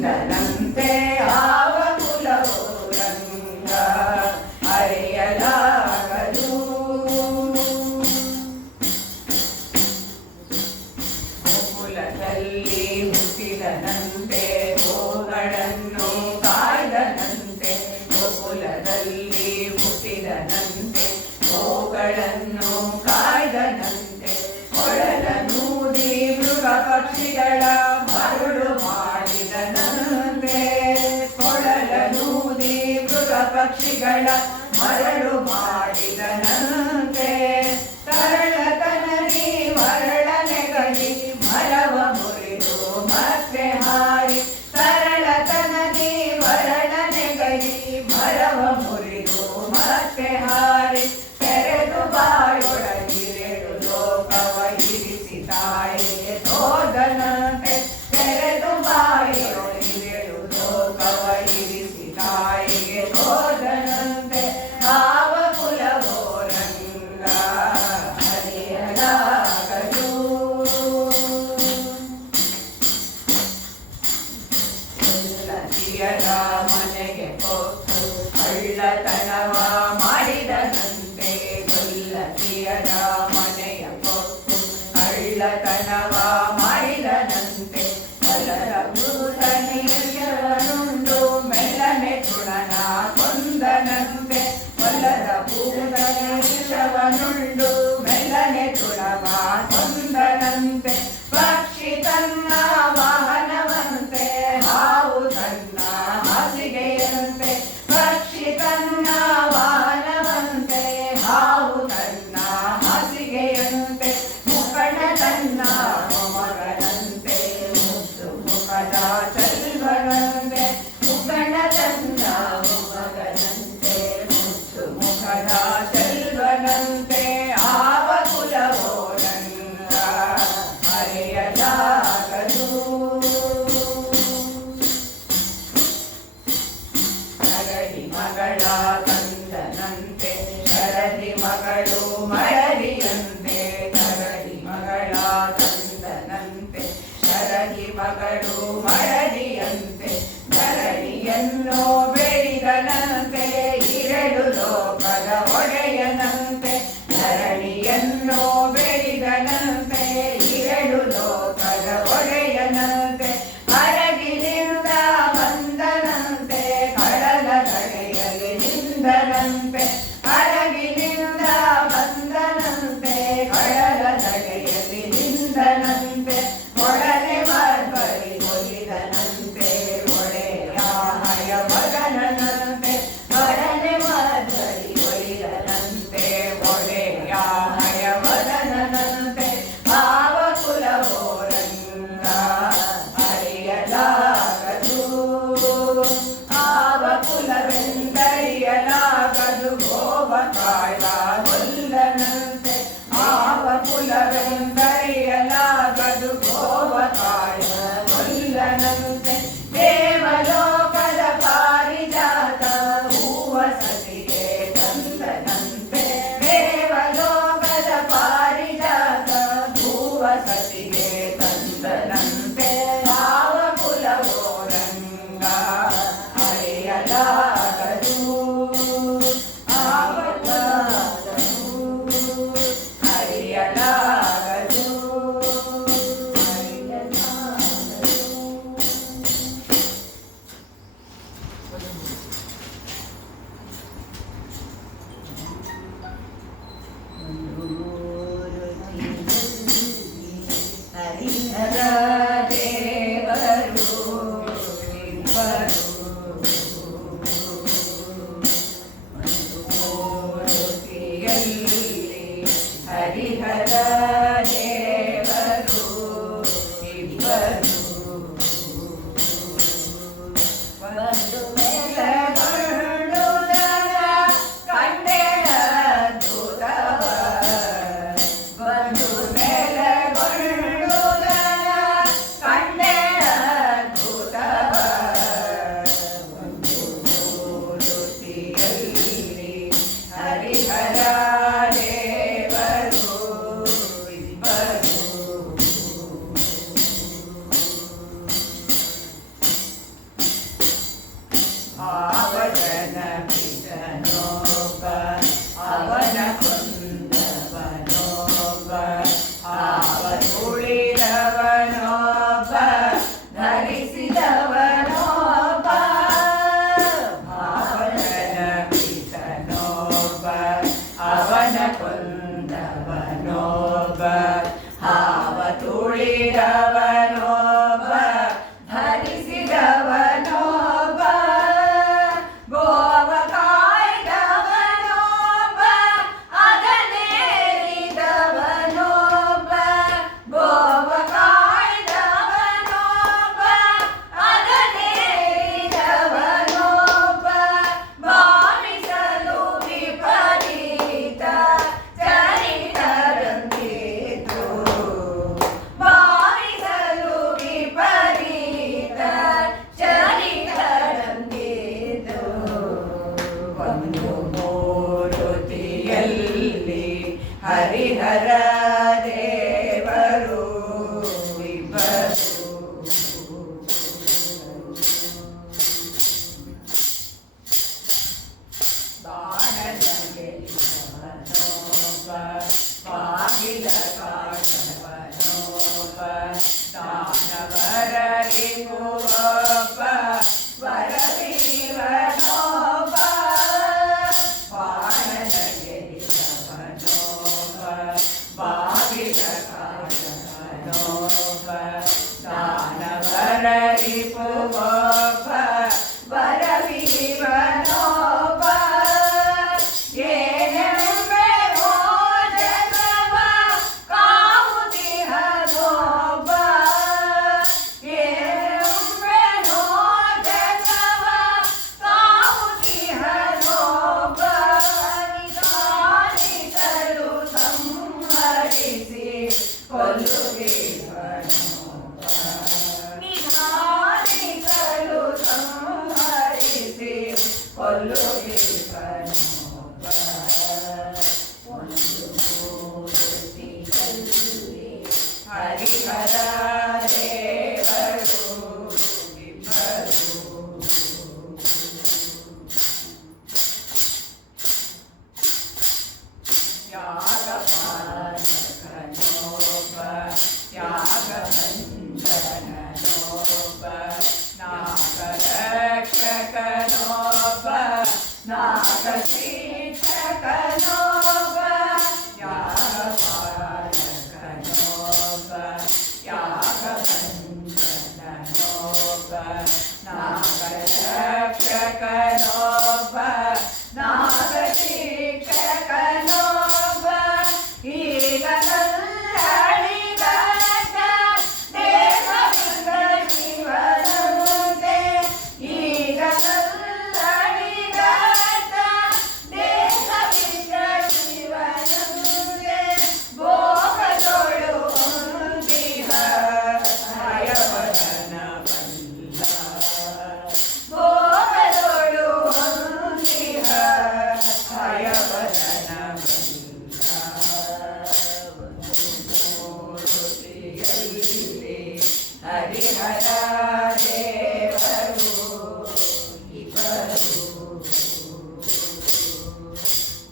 简单 ಪಕ್ಷಿಗಳ ಮರಳು happen.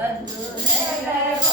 Bantu.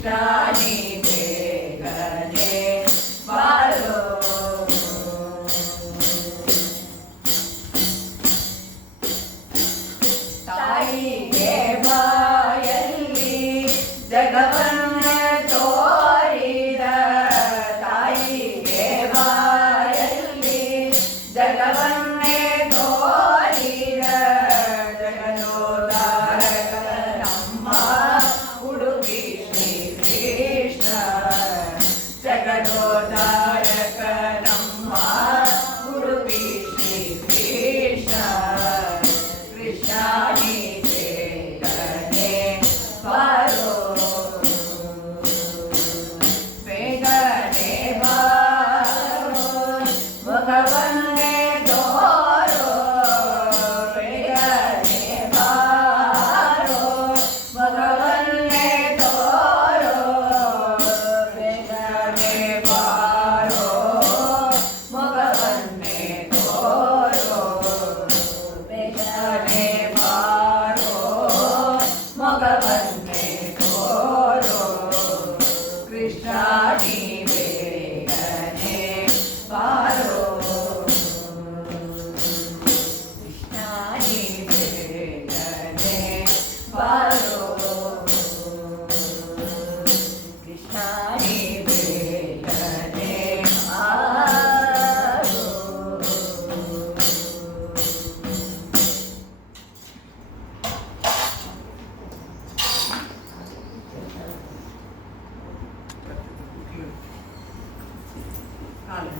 Krishna name.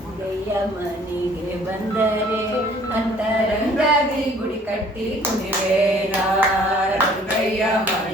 ಉದಯ ಮನೆಗೆ ಬಂದರೆ ಅಂತರಂಗದಿ ಗುಡಿ ಕಟ್ಟಿ ಕುಣಿವೆ ಮನೆ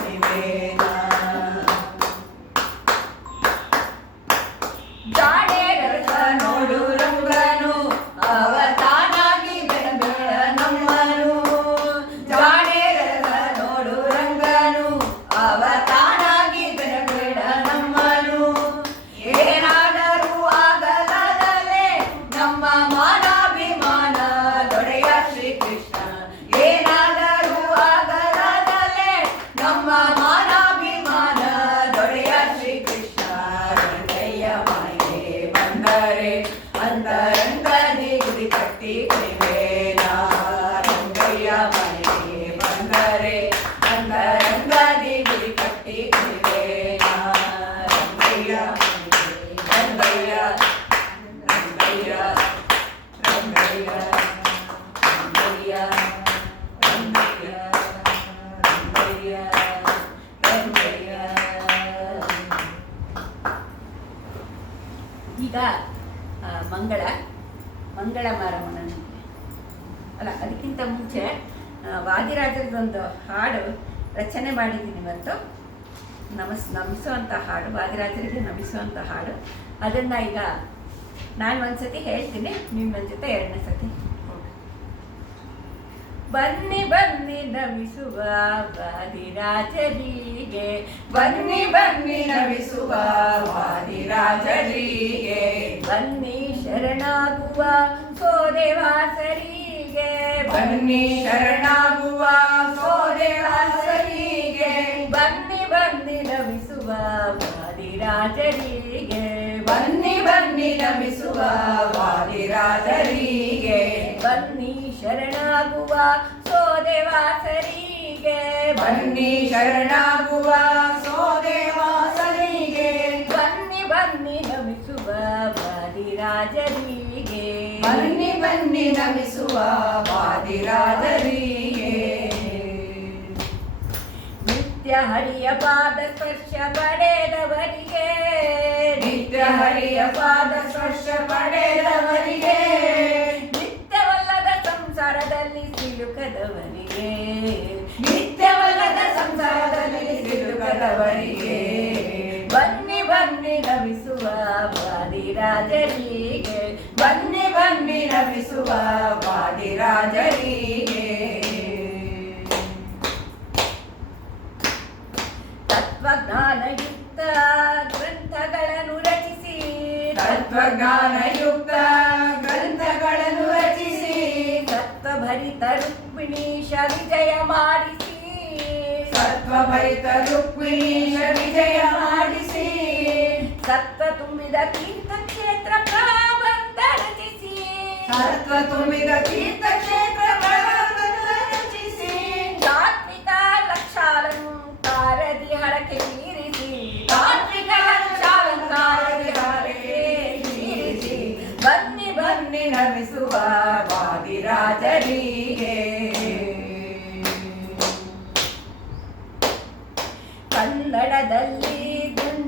baby. ರಚನೆ ಮಾಡಿದ್ದೀನಿ ಇವತ್ತು. ನಮಸ್ ನಮಿಸುವಂಥ ಹಾಡು ವಾದಿರಾಜರಿಗೆ ನಮಿಸುವಂಥ ಹಾಡು. ಅದನ್ನು ಈಗ ನಾನು ಒಂದ್ಸತಿ ಹೇಳ್ತೀನಿ ನಿಮ್ಮ ಜೊತೆ ಎರಡನೇ ಸತಿ ಬನ್ನಿ ಬನ್ನಿ, ನಮಿಸುವ ವಾದಿರಾಜರಿಗೆ. ಬನ್ನಿ ಬನ್ನಿ, ನಮಿಸುವ ವಾದಿರಾಜರಿಗೆ. ಬನ್ನಿ, ಶರಣಾಗುವ ಸೋದೆವಾಸರಿಗೆ. ಬನ್ನಿ, ಶರಣಾಗುವ ಸೋದೆವಾಸರಿಗೆ. ನಮಿಸುವ ವಾದಿರಾಜರಿಗೆ ಬನ್ನಿ ಬನ್ನಿ ನಮಿಸುವ ವಾದಿರಾಜರಿಗೆ. ಬನ್ನಿ ಶರಣಾಗುವ ಸೋದೆವಾಸರಿಗೆ. ಬನ್ನಿ ಶರಣಾಗುವ ಸೋದೆವಾಸರಿಗೆ. ಬನ್ನಿ ಬನ್ನಿ ನಮಿಸುವ ವಾದಿರಾಜರಿಗೆ. ಬನ್ನಿ ಬನ್ನಿ ನಮಿಸುವ ವಾದಿರಾಜರಿಗೆ. ನಿತ್ಯ ಹರಿಯ ಪಾದ ಸ್ಪರ್ಶ ಪಡೆದವರಿಗೆ. ನಿತ್ಯ ಹರಿಯ ಪಾದ ಸ್ಪರ್ಶ ಪಡೆದವರಿಗೆ. ನಿತ್ಯವಲ್ಲದ ಸಂಸಾರದಲ್ಲಿ ಸಿಲುಕದವರಿಗೆ ನಿತ್ಯವಲ್ಲದ ಸಂಸಾರದಲ್ಲಿ ಸಿಲುಕದವರಿಗೆ ಬನ್ನಿ ಬನ್ನಿ ನಮಿಸುವ ವಾದಿರಾಜರಿಗೆ. ಬನ್ನಿ ಬನ್ನಿ ನಮಿಸುವ ವಾದಿರಾಜರಿಗೆ. ವಿಜಯ ಮಾಡಿಸಿ ಸತ್ವಭರಿತ ರುಕ್ಮಿಣೀಶ ವಿಜಯ ಮಾಡಿಸಿ ಸತ್ವ ತುಂಬಿದ ತೀರ್ಥಕ್ಷೇತ್ರ ಪ್ರಬಂಧ ರಚಿಸಿ ಸತ್ವ ತುಂಬಿದ ತೀರ್ಥಕ್ಷೇತ್ರ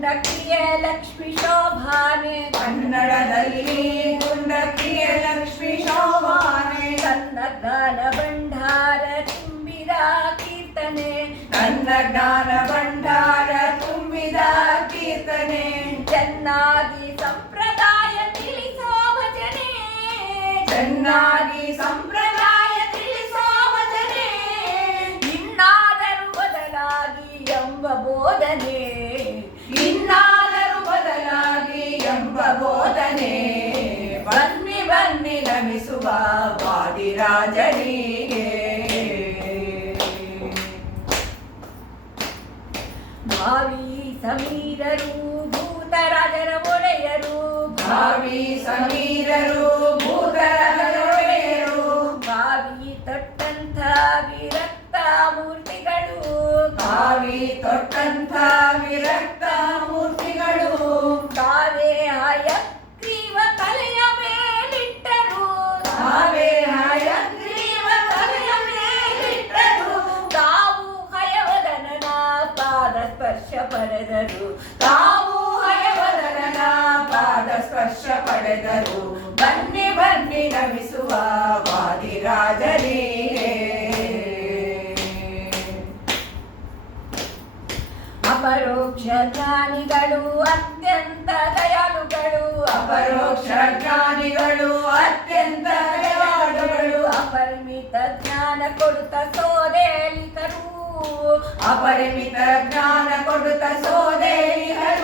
ಗುಂಡಕ್ರಿಯ ಲಕ್ಷ್ಮಿ ಶೋಭಾನೆ. ಕನ್ನಡದಲ್ಲಿ ಗುಂಡಕ್ಕಿಯ ಲಕ್ಷ್ಮಿ ಶೋಭಾನೆ. ತನ್ನ ಗಾನ ಭಂಡಾರ ತುಂಬಿದ ಕೀರ್ತನೆ. ನನ್ನ ಗಾನ ಭಂಡಾರ ತುಂಬಿದ ಕೀರ್ತನೆ. ಚೆನ್ನಾಗಿ ಸಂಪ್ರದಾಯ ತಿಳಿಸೋ ಭಜನೆ. ಚೆನ್ನಾಗಿ ಸಂಪ್ರದಾಯ ತಿಳಿಸೋ ಭಜನೆ. ಇನ್ನಾದರೂ ಬದಲಾಗಿ ಎಂಬ ಬೋಧನೆ. ಎಂಬ ಬೋಧನೆ ಬನ್ನಿ ಬನ್ನಿ ನಮಿಸುವ ವಾದಿರಾಜರಿಗೆ ಭಾವಿ ಸಮೀರರು ಭೂತರಾಜರ ಒಡೆಯರು. ಭಾವಿ ಸಮೀರರು ಭೂತರೊಡೆಯರು ಜ್ಞಾನಿಗಳು ಅತ್ಯಂತ ದಯಾಳುಗಳು ಅಪರಿಮಿತ ಜ್ಞಾನ ಕೊಡುತ್ತ ಸೋದೇಲಿ ಅಪರಿಮಿತ ಜ್ಞಾನ ಕೊಡುತ್ತ ಸೋದೇರಿಹರು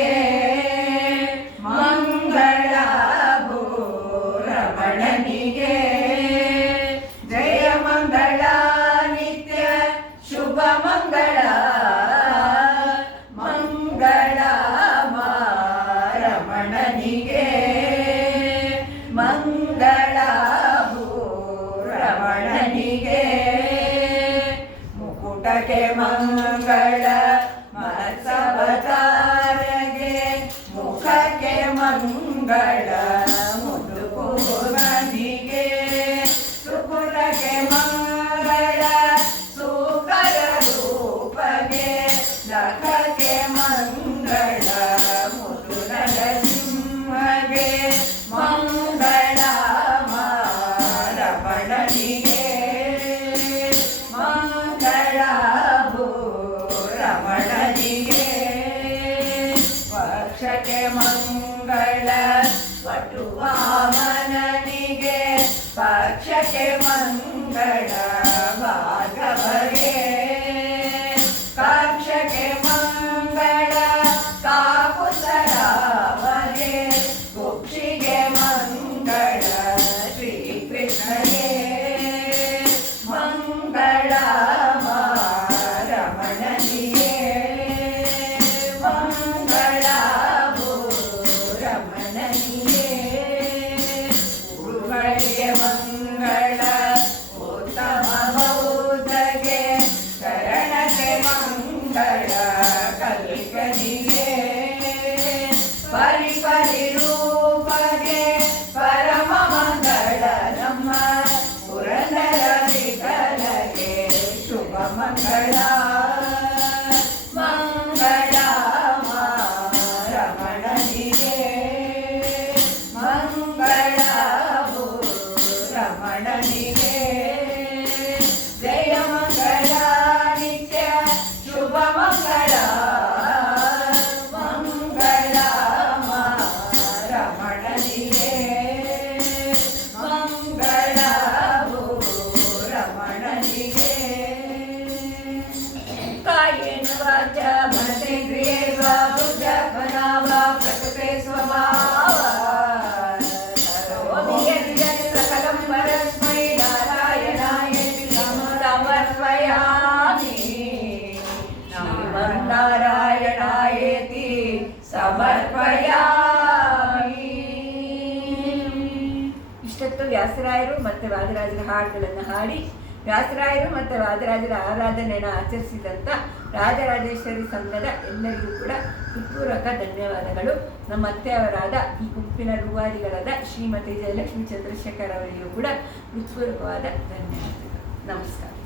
ವ್ಯಾಸರಾಯರು ಮತ್ತು ವಾದರಾಜರ ಹಾಡುಗಳನ್ನು ಹಾಡಿ ವ್ಯಾಸರಾಯರು ಮತ್ತು ವಾದರಾಜರ ಆರಾಧನೆಯನ್ನು ಆಚರಿಸಿದಂಥ ರಾಜರಾಜೇಶ್ವರಿ ಸಂಘದ ಎಲ್ಲರಿಗೂ ಕೂಡ ಹೃತ್ಪೂರ್ವಕ ಧನ್ಯವಾದಗಳು. ನಮ್ಮ ಅತ್ತೆಯವರಾದ ಈ ಗುಂಪಿನ ರೂವಾರಿಗಳಾದ ಶ್ರೀಮತಿ ಜಯಲಕ್ಷ್ಮಿ ಚಂದ್ರಶೇಖರ್ ಅವರಿಗೂ ಕೂಡ ಹೃತ್ಪೂರ್ವಕವಾದ ಧನ್ಯವಾದಗಳು. ನಮಸ್ಕಾರ.